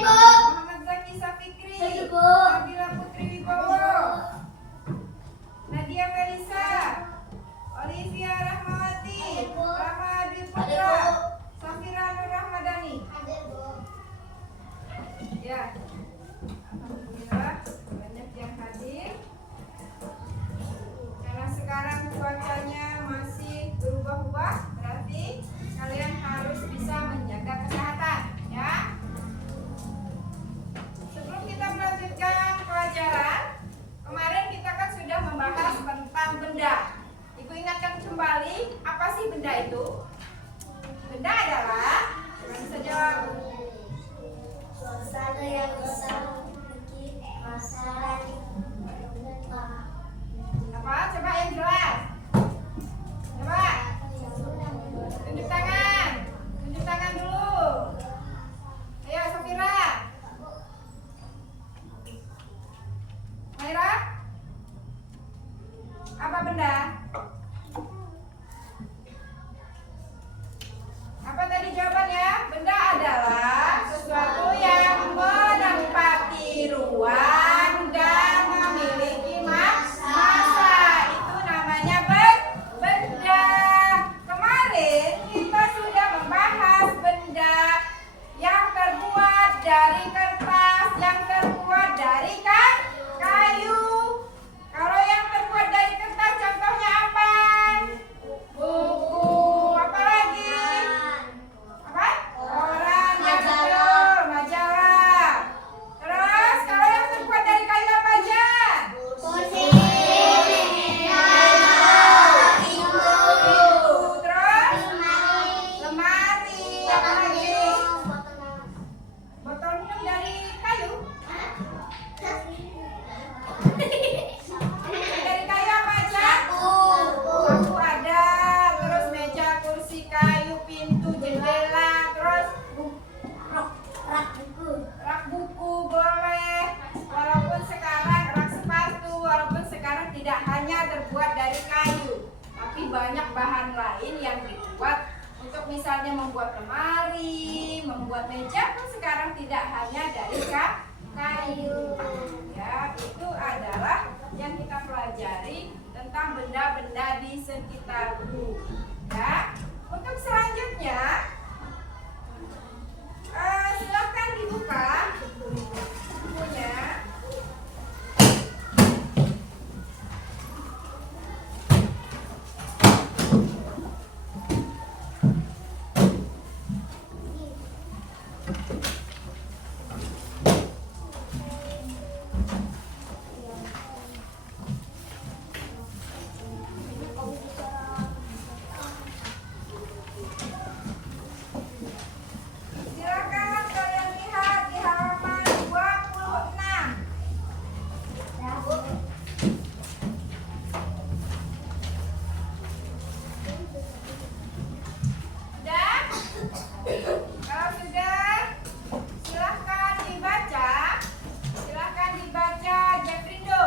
Muhammad Zaki Safikri, Nabila Putri Wibowo, Nadia Melisa, Olivia Rahmawati, Rama Adi Putra, Safira Nur Rahmadani. Ya, alhamdulillah banyak yang hadir. Karena sekarang cuacanya masih berubah-ubah, berarti kalian harus bisa menjaga kesehatan, ya. Sebelum kita melanjutkan pelajaran, kemarin kita kan sudah membahas tentang benda. Ibu ingatkan kembali, apa sih benda itu? Benda adalah, coba bisa jawab. Suasana yang bisa bikin masalah. Apa? Coba yang jelas. Coba. Tunjuk tangan. Tunjuk tangan dulu. Ayo Safira. Maira. Apa benda? Apa tadi jawabannya? Benda adalah sesuatu yang menempati ruang dan memiliki massa. Itu namanya benda. Kemarin kita sudah membahas benda yang terbuat dari kertas, yang terbuat dari kayu. Kalau yang terbuat dari kertas contohnya apa? Buku. Apa lagi? Apa? Koran, ya betul, majalah. Terus kalau yang terbuat dari kayu apa aja? Kursi, Terus lemari, apa lagi? Botol minum dari kayu. Dari kayu apa aja? Sapu ada, terus meja, kursi kayu, pintu, jendela, terus rak buku boleh. Walaupun sekarang rak sepatu, walaupun sekarang tidak hanya terbuat dari kayu, tapi banyak bahan lain yang dibuat untuk misalnya membuat lemari, membuat meja pun sekarang tidak hanya dari kayu. Ya, itu adalah yang kita pelajari tentang benda-benda di sekitarku. Ya, untuk selanjutnya silakan dibuka bukunya. Silakan kalian lihat di halaman 26. Sudah? Kalau sudah, silahkan dibaca. Silahkan dibaca, Jeffrindo.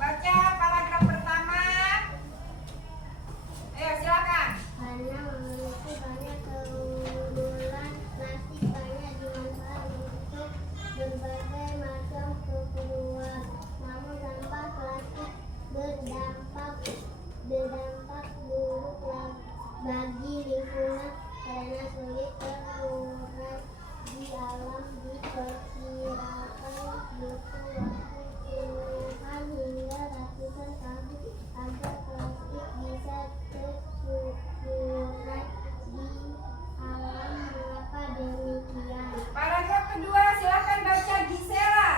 Baca paragraf pertama. Ayo silahkan. karena memiliki banyak keunggulan, plastik banyak dimanfaatkan untuk berbagai macam keperluan. Namun sampah plastik berdampak buruk bagi lingkungan karena sulit terurai di alam. Diperkirakan butuh waktu puluhan hingga ratusan tahun agar plastik bisa terurai di alam. Mengapa demikian? Paragraf kedua, silahkan baca Gisela.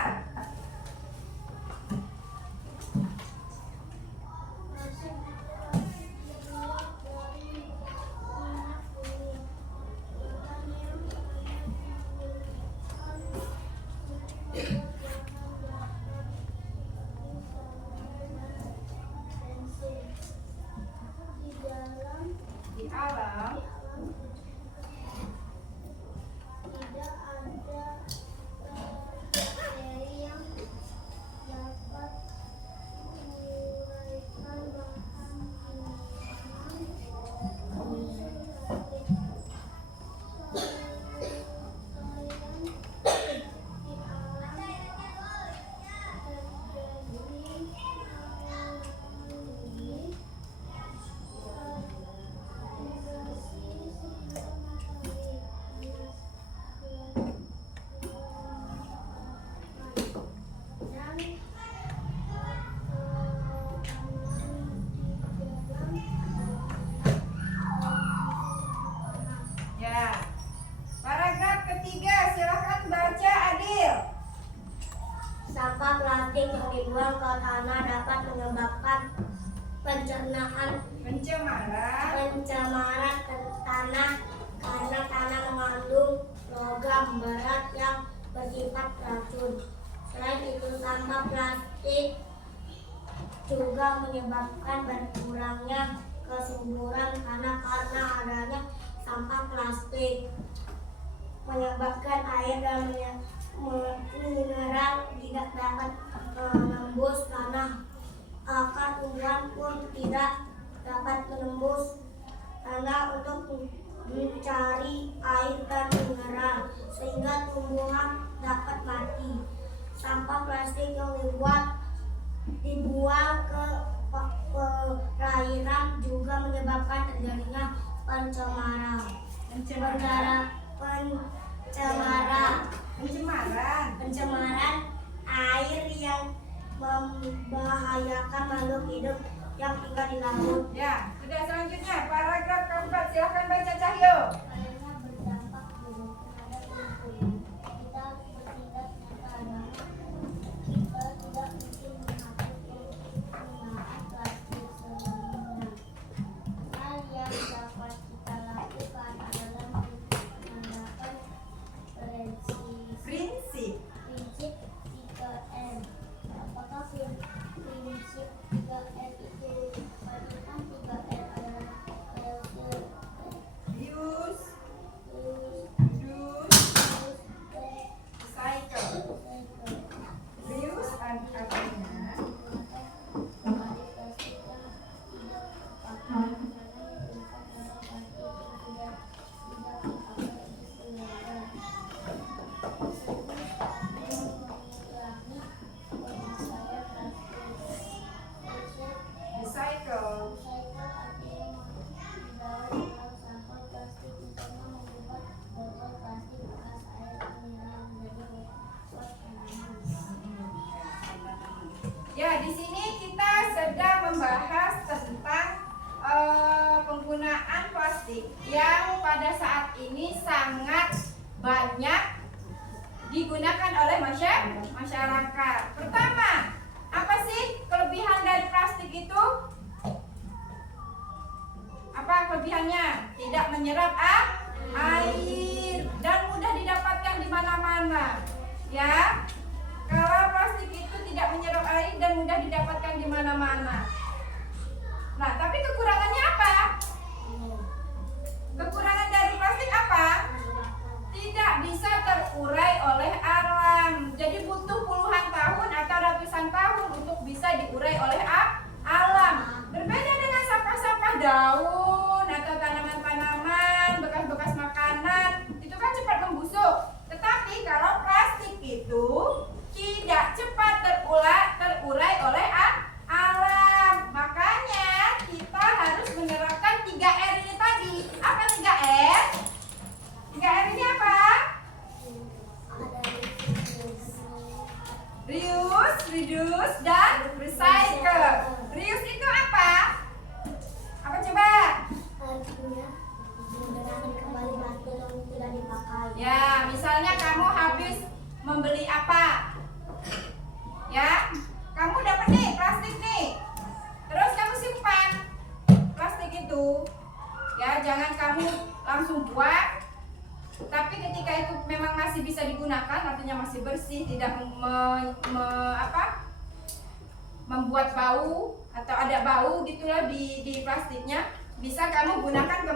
plastik yang dibuang ke tanah dapat menyebabkan pencemaran tanah karena tanah mengandung logam berat yang bersifat racun. Selain itu, sampah plastik juga menyebabkan berkurangnya kesuburan karena adanya sampah plastik menyebabkan air dan mineral tidak dapat menembus tanah. Akar tumbuhan pun tidak dapat menembus tanah untuk mencari air dan mineral, sehingga tumbuhan dapat mati. Sampah plastik yang dibuang ke perairan juga menyebabkan terjadinya pencemaran air yang membahayakan makhluk hidup yang tinggal di laut. Ya, sudah selanjutnya paragraf keempat, silakan baca Cahyo. Karena berdampak buruk terhadap lingkungan, kita harus bertindak nyata adalah kita tidak mungkin menghapus penggunaan plastik seluruhnya. Hal yang dapat kita lakukan adalah menggunakan prinsip 3M. Apakah prinsip 3M itu? Bagaimana 3M adalah Reuse, recycle. Reuse artinya recycle. Ya, di sini kita sedang membahas tentang penggunaan plastik yang pada saat ini sangat banyak digunakan oleh masyarakat. Pertama, apa sih kelebihan dari plastik itu? Apa kelebihannya? Tidak menyerap air dan mudah didapatkan di mana-mana. Ya, kalau plastik itu tidak menyerap air dan mudah didapatkan di mana-mana. Nah, tapi kekurangannya apa? Kekurangan dari plastik apa? Tidak bisa terurai oleh alam. Jadi butuh puluhan tahun atau ratusan tahun untuk bisa diurai oleh alam. Berbeda dengan sampah-sampah daun atau tanaman-tanaman, bekas-bekas makanan, itu kan cepat membusuk. Tetapi kalau plastik itu tidak cepat terurai oleh alam. Makanya kita harus menerapkan 3R ini tadi. Apa 3R? 3R ini apa? Reuse, reduce, dan recycle. Reuse itu apa? Apa coba? Artinya menggunakan kembali plastik yang tidak dipakai. Ya, misalnya kamu habis membeli apa? Ya, kamu dapat nih plastik nih. Terus kamu simpan plastik itu. Ya, jangan kamu langsung buang. Tapi ketika itu memang masih bisa digunakan, artinya masih bersih, tidak membuat bau atau ada bau gitulah di plastiknya, bisa kamu gunakan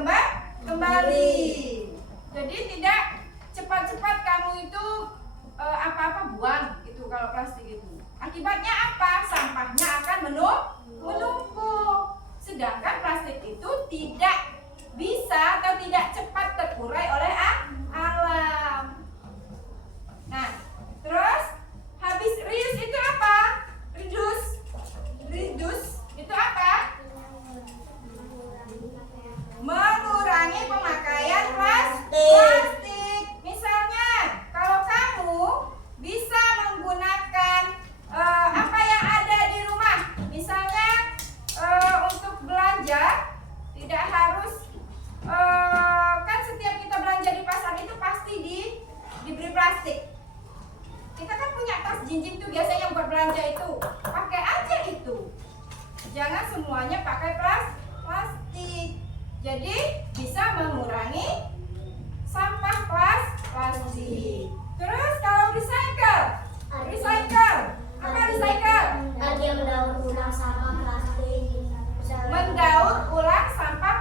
kembali. Jadi tidak cepat-cepat kamu itu apa-apa buang gitu kalau plastik itu. Akibatnya apa? Sampahnya akan menumpuk. Sedangkan plastik itu tidak bisa atau tidak cepat terurai oleh alam. Nah, terus habis reuse itu apa? Reduce itu apa? Mengurangi pemakaian plastik. Misalnya, kalau kamu bisa menggunakan apa yang ada di rumah, misalnya untuk belanja, tidak harus kan setiap kita belanja di pasar itu pasti diberi plastik. Kita kan punya punya tas jinjing tuh biasanya buat belanja itu, pakai aja itu. Jangan semuanya pakai plastik. Jadi bisa mengurangi sampah plastik. Terus kalau recycle, apa recycle? Dia mendaur ulang sampah plastik. Mendaur ulang sampah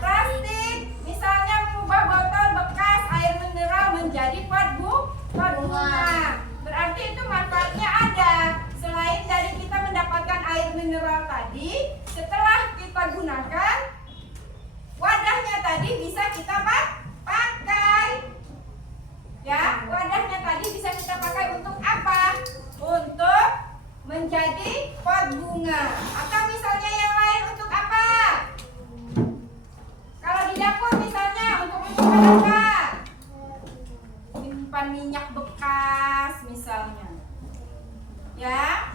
plastik. Misalnya mengubah botol bekas air mineral menjadi pot bunga. Berarti itu manfaatnya ada. Selain dari kita mendapatkan air mineral tadi, setelah kita gunakan, wadahnya tadi bisa kita pakai. Ya, wadahnya tadi bisa kita pakai untuk apa? Untuk menjadi pot bunga. Atau misalnya yang lain untuk apa? Kalau di dapur misalnya untuk menyimpan apa? Menyimpan minyak bekas misalnya. Ya.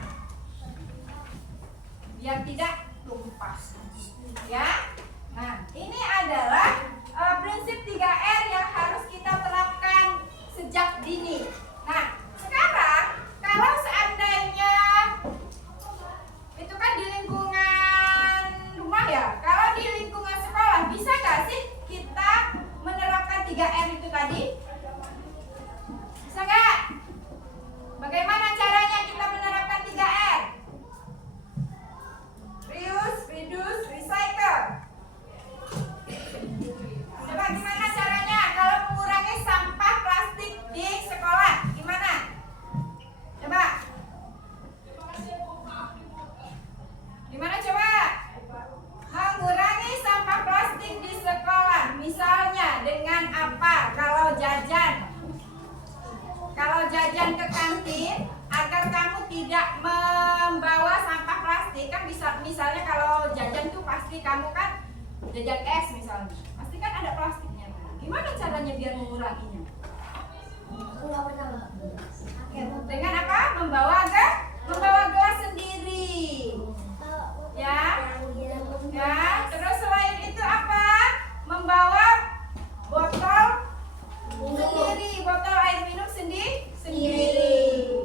Biar tidak tumpah. Ya. Nah, ini adalah prinsip 3R yang harus kita terapkan sejak dini. Nah, sekarang kalau seandainya itu kan di lingkungan rumah ya, kalau di lingkungan sekolah bisa nggak sih kita menerapkan 3R itu tadi? Bisa nggak? Bagaimana caranya kita menerapkan 3R? Reuse, reduce, recycle. Coba gimana caranya kalau mengurangi sampah plastik di sekolah? Gimana? Coba. Gimana coba? Mengurangi sampah plastik di sekolah. Misalnya dengan apa? Kalau jajan ke kantin, agar kamu tidak membawa sampah plastik, kan bisa. Misalnya kalau jajan tuh pasti kamu kan jajan es misalnya, pasti kan ada plastiknya. Gimana caranya biar menguranginya? Dengan apa? Membawa gelas sendiri. Ya. Ya, terus selain itu apa? Membawa botol sendiri, botol air minum sendiri.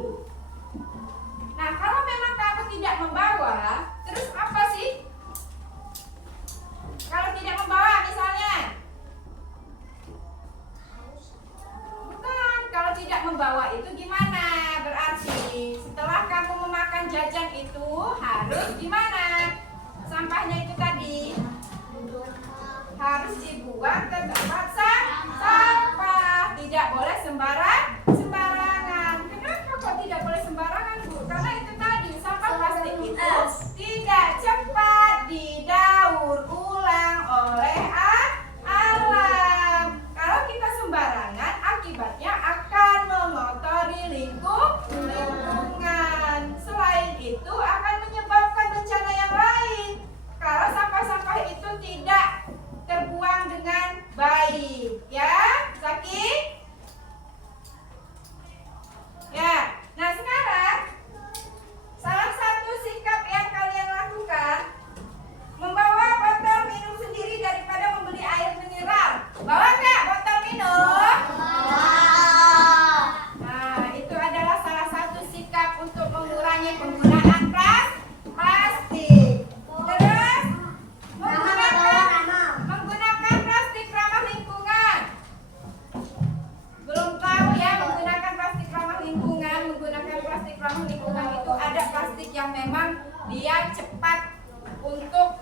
Nah, kalau memang kamu tidak membawa, terus apa sih? Kalau tidak membawa misalnya, bukan, kalau tidak membawa itu gimana? Berarti setelah kamu memakan jajan itu harus gimana? Sampahnya itu tadi harus dibuang ke tempat sampah. Tidak boleh sembarangan. Kenapa kok tidak boleh sembarangan, Bu? Karena itu tadi sampah plastik itu tidak cepat didaur ulang oleh alam. Kalau kita sembarangan, akibatnya akan mengotori lingkungan. Selain itu akan menyebabkan bencana yang lain. Kalau sampah-sampah itu tidak terbuang dengan baik, ya, Zaki? Ya. Nah, sekarang salah satu sikap yang kalian lakukan, membawa botol minum sendiri daripada membeli air mineral. Bawa nggak botol minum? Nah, itu adalah salah satu sikap untuk mengurangi penggunaan plastik. Terus menggunakan plastik ramah lingkungan. Belum tahu ya menggunakan plastik ramah lingkungan? Menggunakan plastik ramah lingkungan itu ada plastik yang memang dia cepat untuk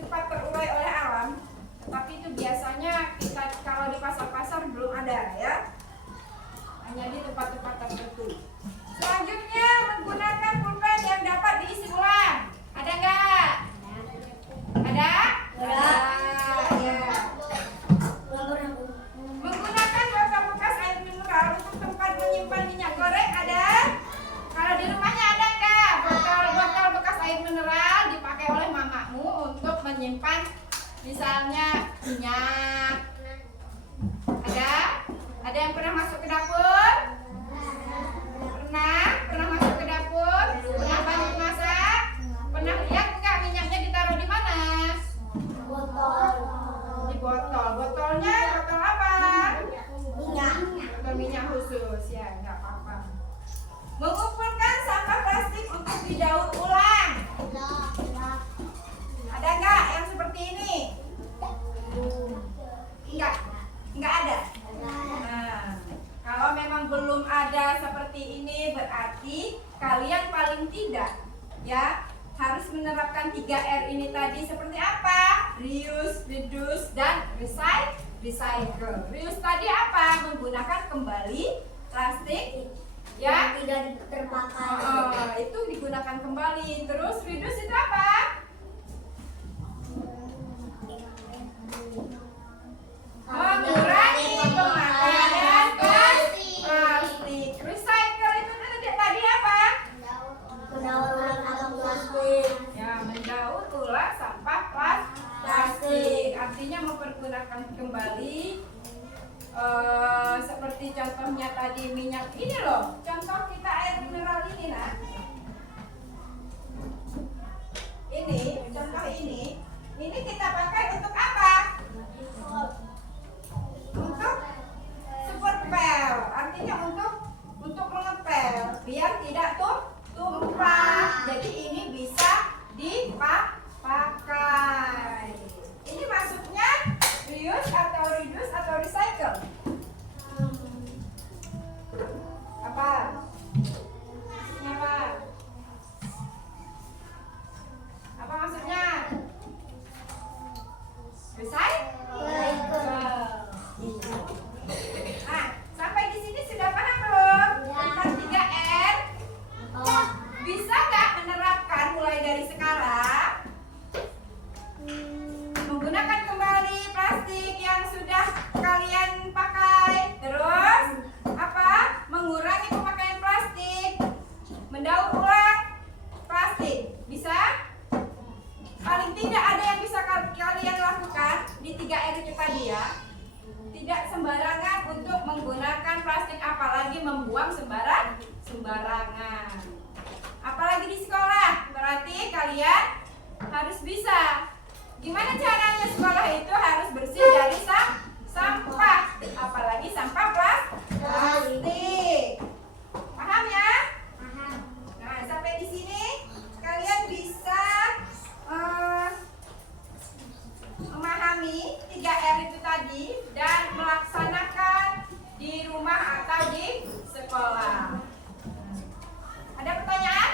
cepat terurai oleh alam. Tapi itu biasanya kita kalau di pasar-pasar belum ada ya. Hanya di tempat-tempat tertentu. Selanjutnya menggunakan pulpen yang dapat diisi ulang. Ada nggak? Ada? Ya. Menggunakan botol bekas air mineral untuk tempat menyimpan minyak goreng. Ada? Kalau di rumahnya ada nggak? Botol bekas air mineral dipakai oleh mamamu untuk menyimpan misalnya minyak. Ada? Ada yang pernah masuk ke dapur? Pernah masuk ke dapur? Pernah bantu masak? Pernah lihat enggak minyaknya ditaruh di mana? Di botol. Botolnya botol apa? Botol minyak. nggak apa-apa. Mengumpulkan sampah plastik untuk didaur ulang. Ada nggak yang seperti ini? Enggak ada. Nah, kalau memang belum ada seperti ini berarti kalian paling tidak ya harus menerapkan 3R ini tadi seperti apa? Reuse, reduce, dan recycle. Reuse tadi apa? Menggunakan kembali plastik ya tidak terpakai. itu digunakan kembali. Terus reduce itu apa? Mengurangi pemakaian plastik. Recycle itu tadi apa? Mendaur ulang sampah plastik. Ya, mendaur ulang sampah plastik. Artinya mempergunakan kembali. Seperti contohnya tadi minyak ini loh. Contoh kita air mineral ini nah. Ini contoh ini kita pakai untuk apa? Untuk super pel, artinya untuk mengepel biar tidak tumpah. Jadi ini bisa dipakai. Ini maksudnya reuse atau reduce atau recycle? Apa? Maksudnya apa? Apa maksudnya? Recycle. Nah, sampai di sini sudah paham belum? Tentang 3R. Bisa nggak menerapkan mulai dari sekarang? Menggunakan kembali plastik yang sudah kalian pakai. Terus apa? Mengurangi pemakaian plastik. Mendaur ulang plastik. Bisa? Paling tidak ada yang bisa kalian lakukan di 3R itu tadi ya. Tidak sembarangan untuk menggunakan plastik, apalagi membuang sembarangan. Apalagi di sekolah, berarti kalian harus bisa. Gimana caranya sekolah itu harus bersih dari sampah, apalagi sampah plastik. Paham ya? Nah, sampai di sini kalian bisa memahami 3R itu tadi dan melaksanakan di rumah atau di sekolah. Ada pertanyaan?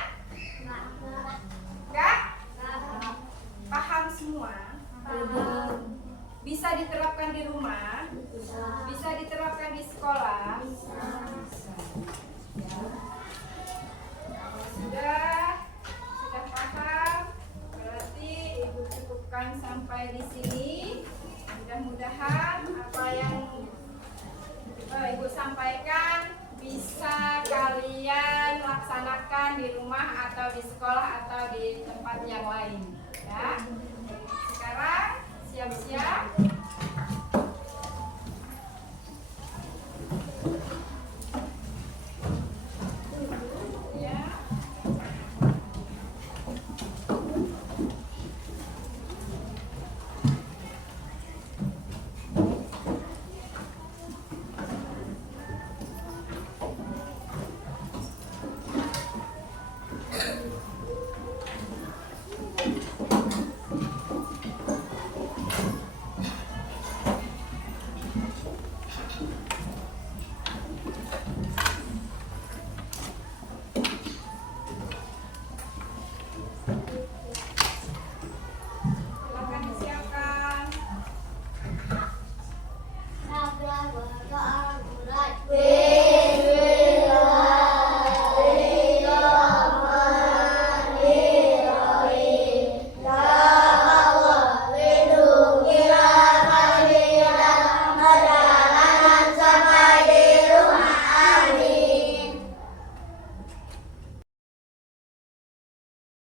Enggak? Paham semua? Bisa diterapkan di rumah? Bisa diterapkan di sekolah? Ya. Kalau sudah paham, berarti Ibu cukupkan sampai di sini. Mudah-mudahan apa yang Ibu sampaikan bisa kalian laksanakan di rumah atau di sekolah atau di tempat yang lain. Ya. Sekarang siap-siap